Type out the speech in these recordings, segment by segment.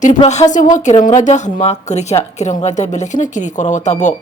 Tripura hasewo kerangrada hanma kerikha kerangrada belekina kiri korawatabo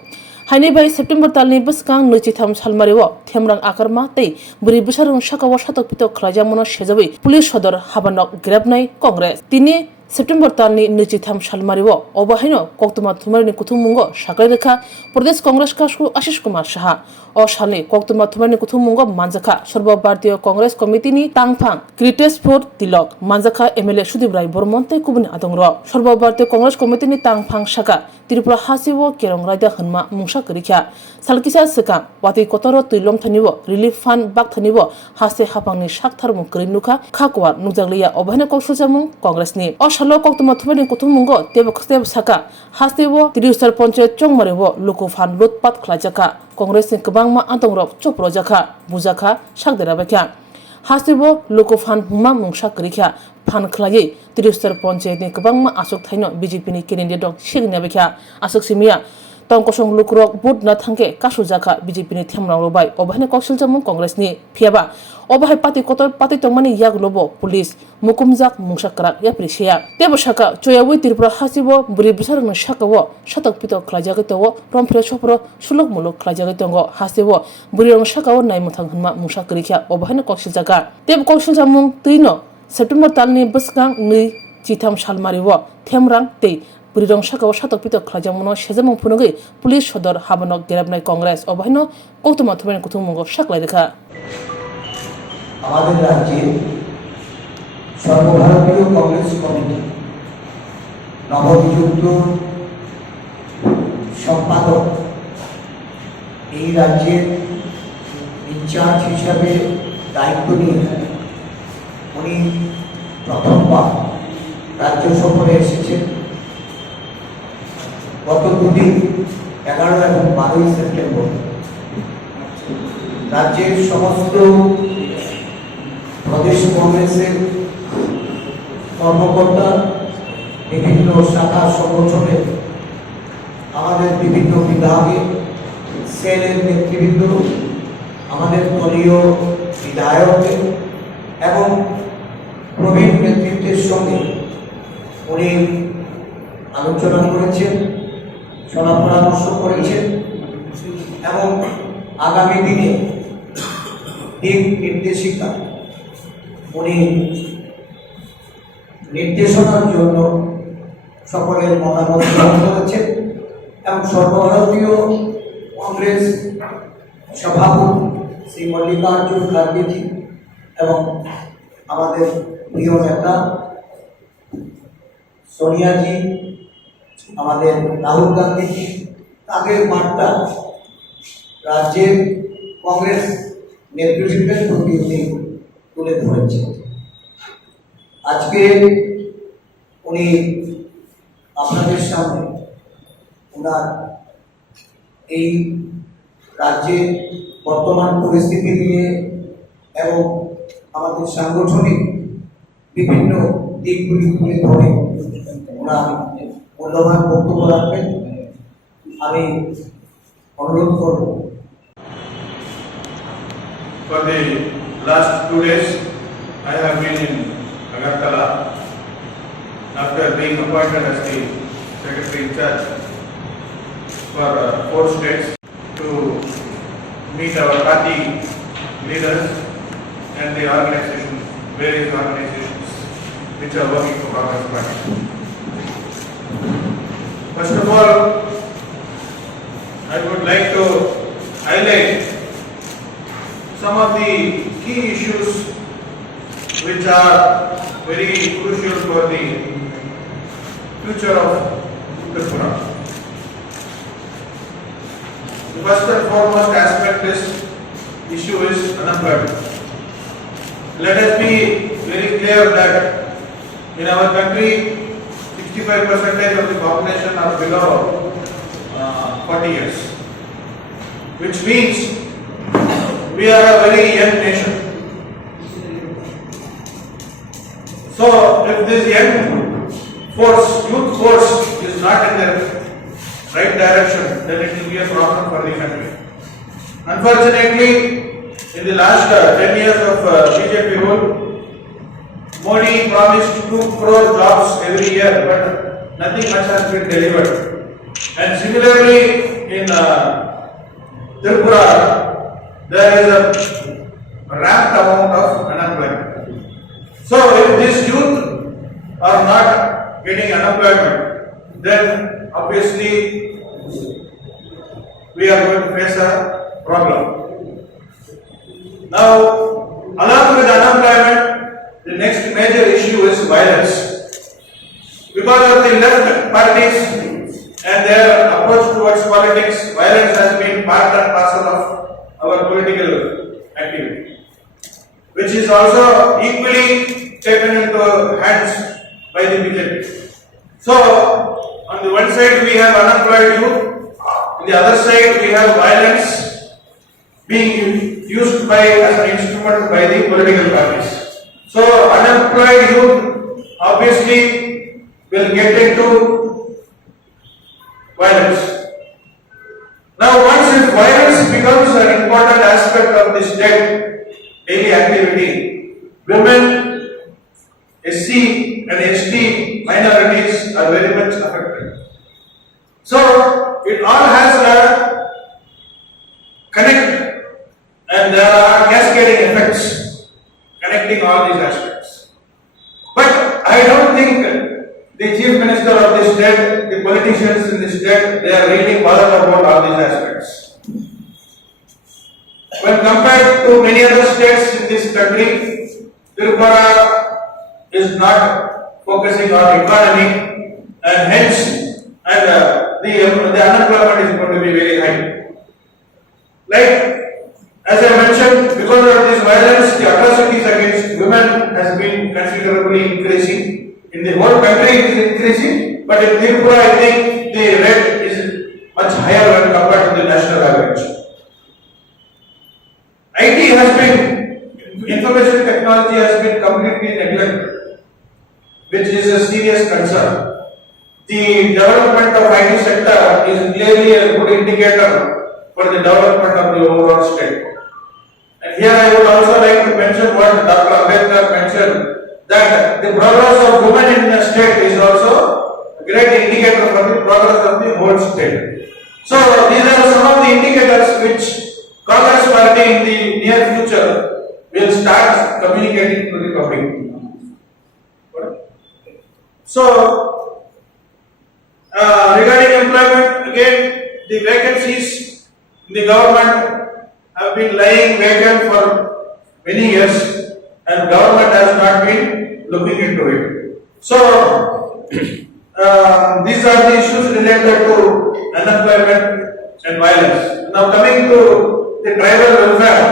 haini bai September talni baskang nuchi tham salmarewo themrang akarma tei buri bisarung shakawa shatok pitok khlajamono shejawi police Sadar Habanok Gerebnai Congress tini September talni nuchi tham salmarewo obahaino koktuma thumarni kuthummungo sakai rekha Pradesh Congress kasku Ashish Kumar Saha o salni koktuma thumarni kuthummungo manjakha Sarva Bharatiya Congress Committee ni tangphang Kriteshpur Tilok manjakha MLA Sudip Rai Bormon tei kubuni adongro Sarva Bharatiya Congress Committee ni tangphang shaka Tripura hasewo kerangrada hanma mungsa kerikha salkisa seka wati kotoro tuilom thanibo relief fund bak thanibo hase hapangni saktharmu krinukha khakwa nujaglia obhane koksusamung Congress ni o salo koktuma thumani kuthummungo tebaksteb saka hasewo Tirusar Panchayat chongmarewo loko fan lutpat khlajaka Congress ni kabangma antongrok choprojaka bujaka sakderabakha hasewo loko fan huma mungsa kerikha fan khlai Tirusar Panchayat ni kabangma asok thaino BJP ni candidate dok signabakha asok simia tongkosong lukrok bud na thangke kasujaka BJP ni themrang robai obahne koksiljamung Congress ni phiaba obahai pati kotor pati tongmani yaglobo police mukumjak mungsakrak yaprisia tebosaka choyawi Tripura hasibo buri bisarang shakawo shatok pitok khlajage tawo romphre chopro sulok mulok khlajage tongo hasibo buri rong shakawo naimuthang hanma mungsakrikha obahne koksiljaka teb koksiljamung tuino September talni baskang ni chitham salmariwo themrang tei Burirong shakawa shatok pitok khlajamono sejamung phunugui police Sadar Habanok Gerebnai Congress obahino koktuma thumani kuthummungo saklai rekha আমাদের রাজ্যে সর্বভারতীয় Congress committee নবনিযুক্ত সম্পাদক এই রাজ্যের in charge হিসাবে দায়িত্ব নিয়ে উনি প্রথমবার রাজ্য সফরে এসেছেন গত দুদিন 11 এবং 12 সেপ্টেম্বর রাজ্যের সমস্ত প্রদেশ কংগ্রেসের কর্মকর্তা বিভিন্ন শাখা সংগঠনের আমাদের বিভিন্ন বিভাগে সেলের নেতৃবৃন্দ আমাদের দলীয় বিধায়ক এবং প্রবীণ নেতৃত্বের সঙ্গে উনি আলোচনা করেছেন সলা পরামর্শ করেছেন এবং আগামী দিনে দিক নির্দেশিকা উনি নির্দেশনার জন্য সকলের মতামত গ্রহণ করেছেন এবং সর্বভারতীয় কংগ্রেস সভাপতি শ্রী মল্লিকার্জুন খার্গেজি এবং আমাদের প্রিয় নেতা সোনিয়াজি আমাদের রাহুল গান্ধীজি তাদের বার্তা রাজ্যের কংগ্রেস নেতৃবৃন্দের প্রতি উনি তুলে ধরেছেন আজকে উনি আপনাদের সামনে ওনার এই রাজ্যের বর্তমান পরিস্থিতি নিয়ে এবং আমাদের সাংগঠনিক বিভিন্ন দিকগুলি তুলে ধরে ওনার মূল্যবান বক্তব্য রাখবেন আমি অনুরোধ করব For the last 2 days, I have been in Agartala after being appointed as the Secretary in charge for 4 states to meet our party leaders and the organizations, various organizations which are working for Congress Party. First of all, I would like to highlight some of the key issues which are very crucial for the future of Tripura. The first and foremost aspect this issue is unemployment. Let us be very clear that in our country 65% of the population are below 40 years, which means we are a very young nation. So if this young force, youth force is not in the right direction, then it will be a problem for the country. Unfortunately, in the last 10 years of BJP rule, Modi promised 2 crore jobs every year, but nothing much has been delivered. And similarly, in Tripura, there is a ramped amount of unemployment. So, if this youth are not getting unemployment, then obviously we are going to face a problem. Now, along with unemployment, the next major issue is violence. Because of the left parties and their approach towards politics, violence has been part and parcel of our political activity, which is also equally taken into hands by the BJP. So, on the one side we have unemployed youth, on the other side we have violence being used as an instrument by the political parties. So, unemployed youth obviously will get into violence. Now, once if violence becomes an important aspect of the state daily activity, women, SC and ST minorities are very much affected. So, it all has a connect, and there are cascading effects connecting all these aspects. But I don't think the Chief Minister of the state, the politicians in the state, they are really bothered about all these aspects. When compared to many other states in this country, Tripura is not focusing on economy, and hence the unemployment is going to be very high. Like, as I mentioned, because of this violence, the atrocities against women has been considerably increasing. In the whole country it is increasing, but in Tripura I think the rate is much higher when compared to the national average. IT has been, information technology has been completely neglected, which is a serious concern. The development of IT sector is clearly a good indicator for the development of the overall state. And here I would also like to mention what Dr. Ambedkar mentioned, that the progress of women in the state is also a great indicator for the progress of the whole state. So these are some of the indicators which Congress party in the near future will start communicating to the public. So regarding employment, again the vacancies in the government have been lying vacant for many years, and government has not been looking into it. So, these are the issues related to unemployment and violence. Now, coming to the tribal welfare,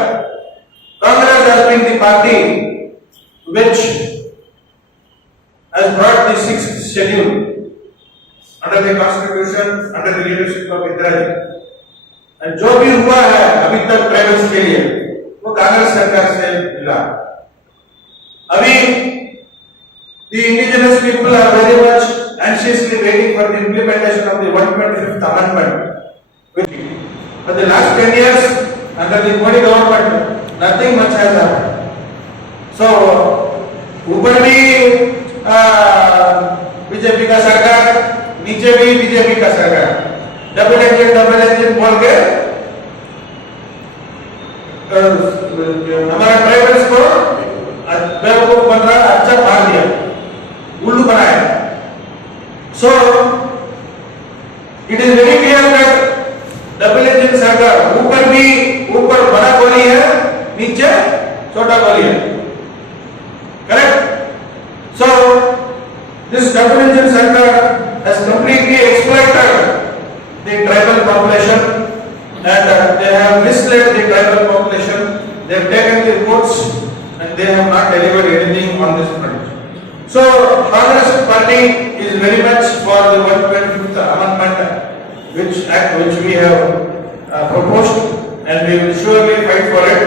Congress has been the party which has brought the 6th schedule under the constitution, under the leadership of Indira Ji. And जो भी हुआ है अभी तक tribals के लिए वो कांग्रेस सरकार से मिला. अभी the indigenous people are very much anxiously waiting for the implementation of the 125th amendment. For the last 10 years under the Modi government, nothing much has happened. So ऊपर भी बीजेपी का सरकार, नीचे भी बीजेपी का सरकार, डबल इंजन बोल के हमारा ट्राइबल्स को बेवकूफ बन रहा, अच्छा मार दिया, उल्लू बनाया. So it is very clear that double engine सरकार ऊपर बड़ा गोली है, नीचे छोटा गोली है. Correct? So this double engine sector has completely exploited the tribal population, and they have misled the tribal population. They have taken the votes and they have not delivered anything on this front. So Congress party is very much for the 125th amendment, which we have proposed, and we will surely fight for it.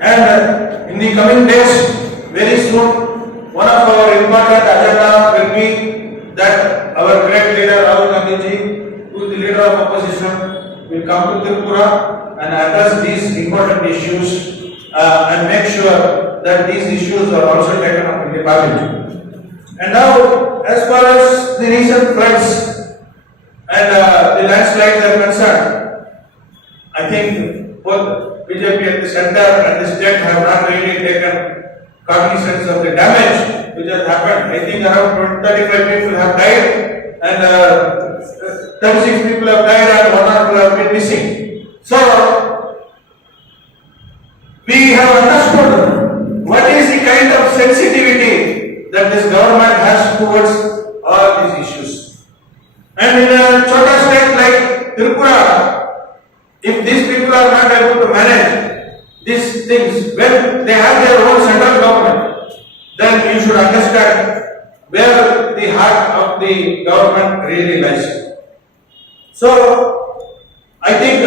And in the coming days, very soon, one of our important agenda will be that our great leader Rahul Gandhi ji, who is the leader of opposition, will come to Tripura and address these important issues and make sure that the these issues are also taken up in the parliament. And now, as far as the recent floods and the landslides are concerned, I think both BJP at the center and the state have not really taken cognizance of the damage which has happened. I think around 35 people have died and 36 people have died and 1 or 2 have been missing. So, we have understood what is the kind of sensitivity that this government has towards all these issues. And in a chota state like Tripura, if these people are not able to manage these things, when they have their own central government, then you should understand where the heart of the government really lies. So, I think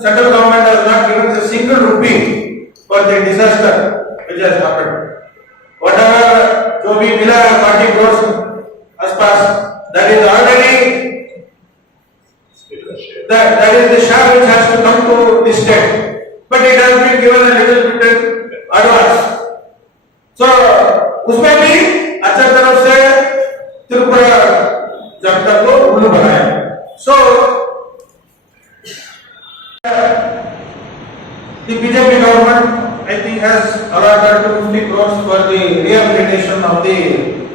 central government has not given a single rupee for the disaster which has happened. Whatever जो भी मिला 40 crores आसपास, that is already that is the share which has to come to the state, but it has been given a little bit in advance. So उसमें भी अच्छा तरफ से त्रिपुरा जनता को उल्लू बनाया. So the BJP government, I think, has allotted 250 crores for the rehabilitation of the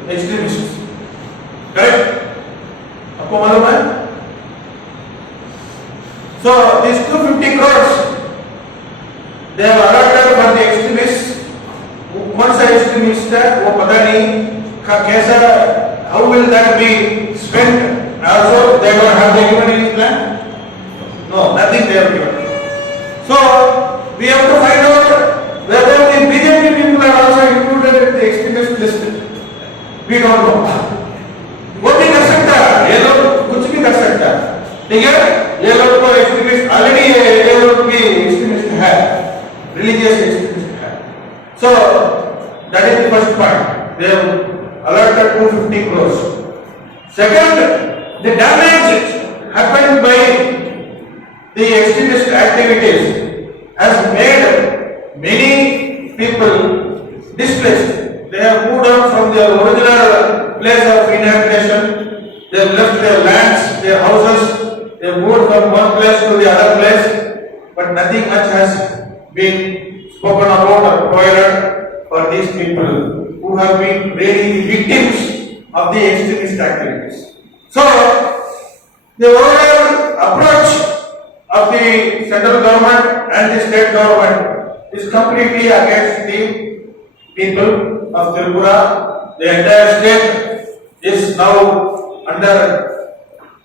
extremists. Correct? आपको मालूम है? So these 250 crores, they have allotted for the extremists. कौन सा extremist है? वो पता नहीं कैसा, how will that be spent? Also, they don't have given any plan. No, nothing they have given. So, we have to find out whether the BJP people are also included in the extremist list. We don't know. वो भी कर सकता है, ये लोग कुछ भी कर सकता है, ठीक है? ये लोग तो extremist already है, ये लोग भी extremist है, religious extremist है. So, that is the first point. They have allotted 250 crores. Second, the damage happened by the extremist activities has made many people displaced. They have moved out from their original place of inhabitation. They have left their lands, their houses. They have moved from one place to the other place. But nothing much has been spoken about or provided for these people who have been really the victims of the extremist activities. So, the overall approach of the central government and the state government is completely against the people of Tripura. The entire state is now under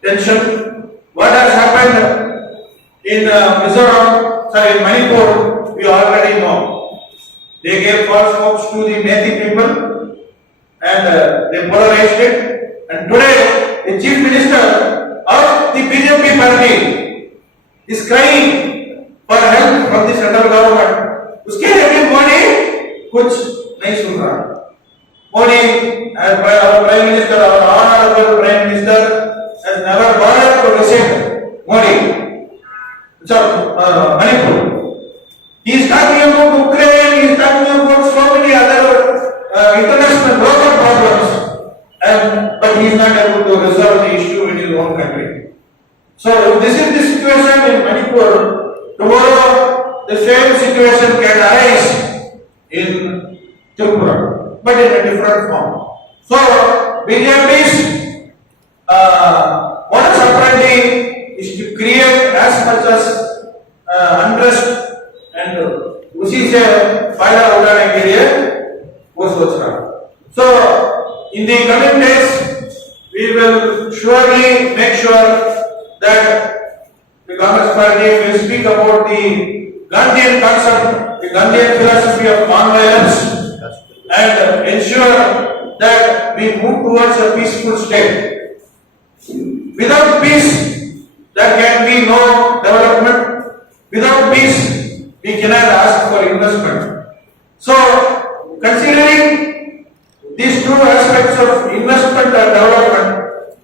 tension. What has happened in in Manipur, we already know. They gave false hopes to the Methi people and they polarized it. And today, the chief minister of the BJP party is crying for help from the central government. उसके लिए भी मोदी कुछ नहीं सुन रहा. Modi, as our prime minister, our honorable prime minister, has never bothered to visit Modi. Manipur. He is talking about Ukraine. He is talking about so many other international global problems, but he is not able to resolve the issue in his own country. So, if this is the situation in Manipur, tomorrow the same situation can arise in Tripura, but in a different form. So, BJP's modus operandi is to create as much as unrest and उसी से फायदा उठाने के लिए वो सोच रहा है. So, in the coming days, we will surely make sure that the Congress Party will speak about the Gandhian concept, the Gandhian philosophy of non-violence, and ensure that we move towards a peaceful state. Without peace, there can be no development. Without peace, we cannot ask for investment. So, considering these two aspects of investment and development,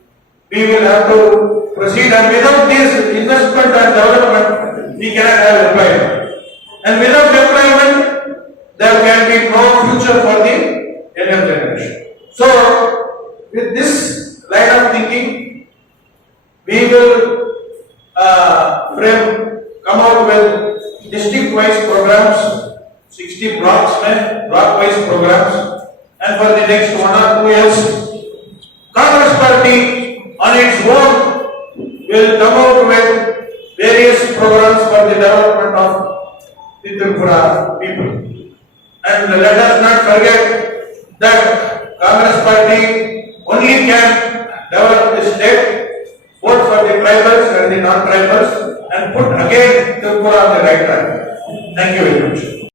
we will have to proceed, and without this investment and development, we cannot have employment. And without employment, there can be no future for the younger generation. So, with this line of thinking, we will come out with district-wise programs, 60 block-wise programs, and for the next 1 or 2 years, Congress Party on its own will come out with various programs for the development of the Tripura people. And let us not forget that Congress Party only can develop the state, both for the tribals and the non-tribals, and put again Tripura on the right track. Thank you very much.